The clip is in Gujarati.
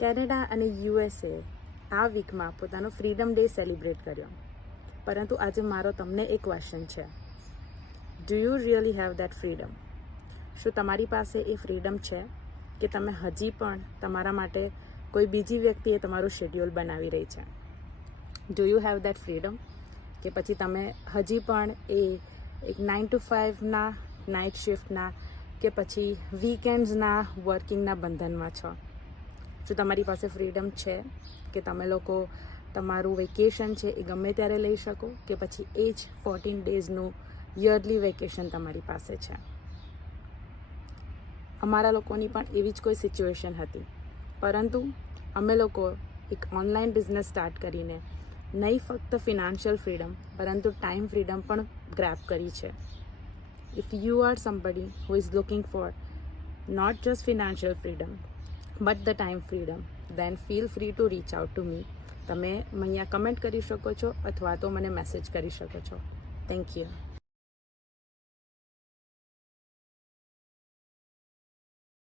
કેનેડા અને યુએસએ આ વીકમાં પોતાનો ફ્રીડમ ડે સેલિબ્રેટ કર્યો. પરંતુ આજે મારો તમને એક ક્વેશ્ચન છે. Do you really have that freedom? શું તમારી પાસે એ ફ્રીડમ છે કે તમે હજી પણ તમારા માટે કોઈ બીજી વ્યક્તિએ તમારું શેડ્યુલ બનાવી રહી છે? Do you have that freedom? કે પછી તમે હજી પણ એ એક 9 to 5ના નાઇટ શિફ્ટના કે પછી વીકેન્ડ્સના વર્કિંગના બંધનમાં છો? શું તમારી પાસે ફ્રીડમ છે કે તમે લોકો તમારું વેકેશન છે એ ગમે ત્યારે લઈ શકો, કે પછી એ જ 14 ડેઝનું યરલી વેકેશન તમારી પાસે છે? અમારા લોકોની પણ એવી જ કોઈ સિચ્યુએશન હતી, પરંતુ અમે લોકો એક ઓનલાઈન બિઝનેસ સ્ટાર્ટ કરીને નહીં ફક્ત ફિનાન્શિયલ ફ્રીડમ પરંતુ ટાઈમ ફ્રીડમ પણ ગ્રેબ કરી છે. If you are somebody who is looking for not just financial freedom but the time freedom, then feel free to reach out to me. તમે અહીંયા કમેન્ટ કરી શકો છો અથવા તો મને મેસેજ કરી શકો છો. Thank you.